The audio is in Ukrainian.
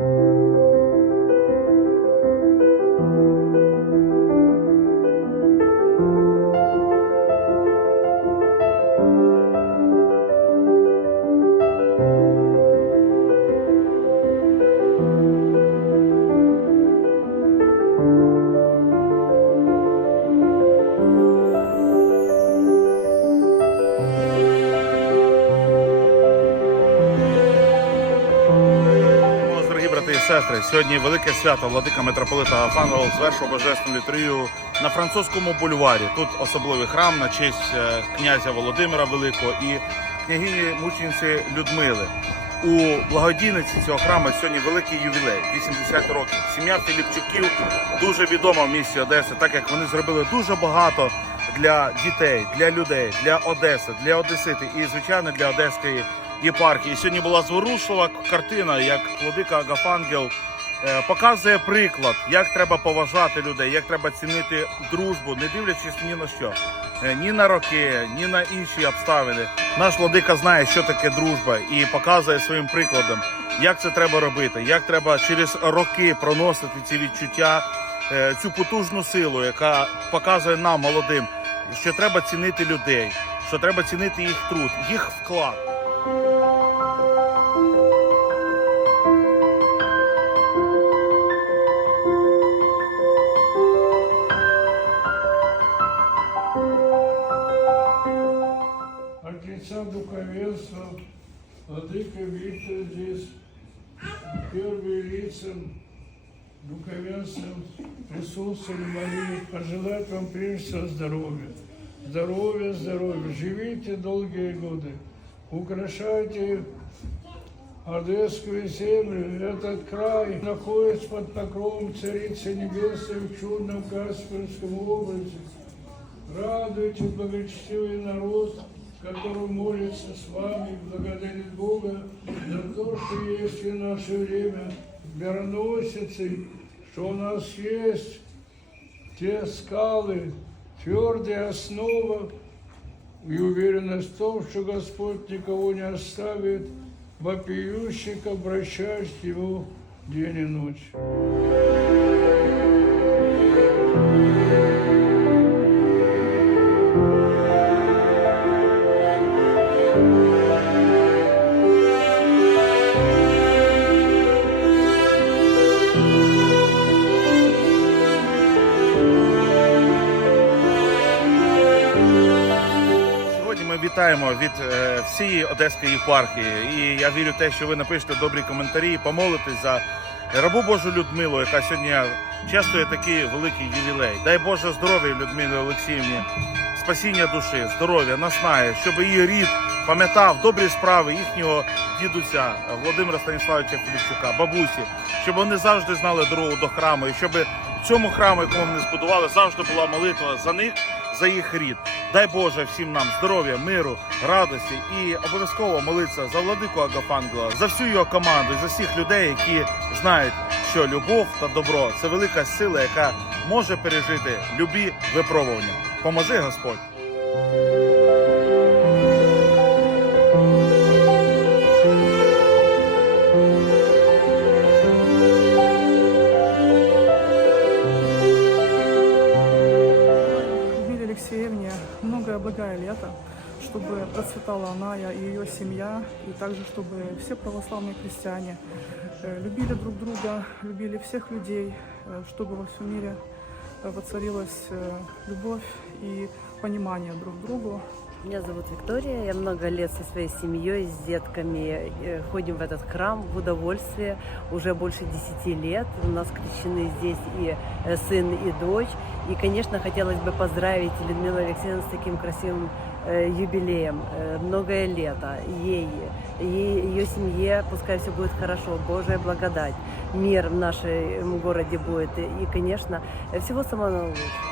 Вітаємо сестри. Сьогодні велике свято владика митрополита Афангел звершив божественну літрію на французькому бульварі. Тут особливий храм на честь е, князя Володимира Великого і княгині мучениці Людмили. У благодійниці цього храму сьогодні великий ювілей 80 років. Сім'я Філіпчуків дуже відома в місті Одеси, так як вони зробили дуже багато для дітей, для людей, для Одеси, для Одесити і звичайно для Одеської єпархії. Сьогодні була зворушлива картина, як владика Агафангел е, показує приклад, як треба поважати людей, як треба цінити дружбу, не дивлячись ні на що, Е, ні на роки, ні на інші обставини. Наш владика знає, що таке дружба, і показує своїм прикладом, як це треба робити, як треба через роки проносити ці відчуття, е, цю потужну силу, яка показує нам молодим, що треба цінити людей, що треба цінити їх труд, їх вклад. От лица духовенства, Владыка Виктор здесь, первые лица духовенства присутствовали, молились, пожелать вам прежде всего здоровья. Здоровья, здоровья. Живите долгие годы. Украшайте Одесскую землю. Этот край находится под покровом Царицы Небесной в чудном Каспийском образе. Радуйте благочестивый народ, который молится с вами, благодарит Бога за то, что есть в наше время мироносицы, что у нас есть те скалы, твердая основа и уверенность в том, что Господь никого не оставит, вопиющих обращаясь к Его день и ночь. Вітаємо від е, всієї одеської єпархії. І я вірю в те, що ви напишете добрі коментарі, помолитесь за рабу Божу Людмилу, яка сьогодні чествує такий великий ювілей. Дай Боже здоров'я Людмилі Олексіївні, спасіння душі, здоров'я, наснаги, щоб її рід пам'ятав добрі справи їхнього дідуся Володимира Станіславовича Філіпчука, бабусі, щоб вони завжди знали дорогу до храму, і щоб в цьому храму, якому вони збудували, завжди була молитва за них, за їх рід. Дай Боже всім нам здоров'я, миру, радості і обов'язково молитися за владику Агафангела, за всю його команду, і за всіх людей, які знають, що любов та добро це велика сила, яка може пережити любі випробування. Поможи Господь. многое благое лето, чтобы процветала она и ее семья, и также чтобы все православные христиане э, любили друг друга, любили всех людей, э, чтобы во всем мире э, воцарилась э, любовь и понимание друг к другу, Меня зовут Виктория, я много лет со своей семьей, с детками э, ходим в этот храм в удовольствие уже больше 10 лет. У нас крещены здесь и э, сын, и дочь. И, конечно, хотелось бы поздравить Людмилу Алексеевну с таким красивым э, юбилеем. Э, Многое лето ей, ей, ее семье, пускай все будет хорошо, Божья благодать, мир в нашем городе будет. И, конечно, всего самого наилучшего.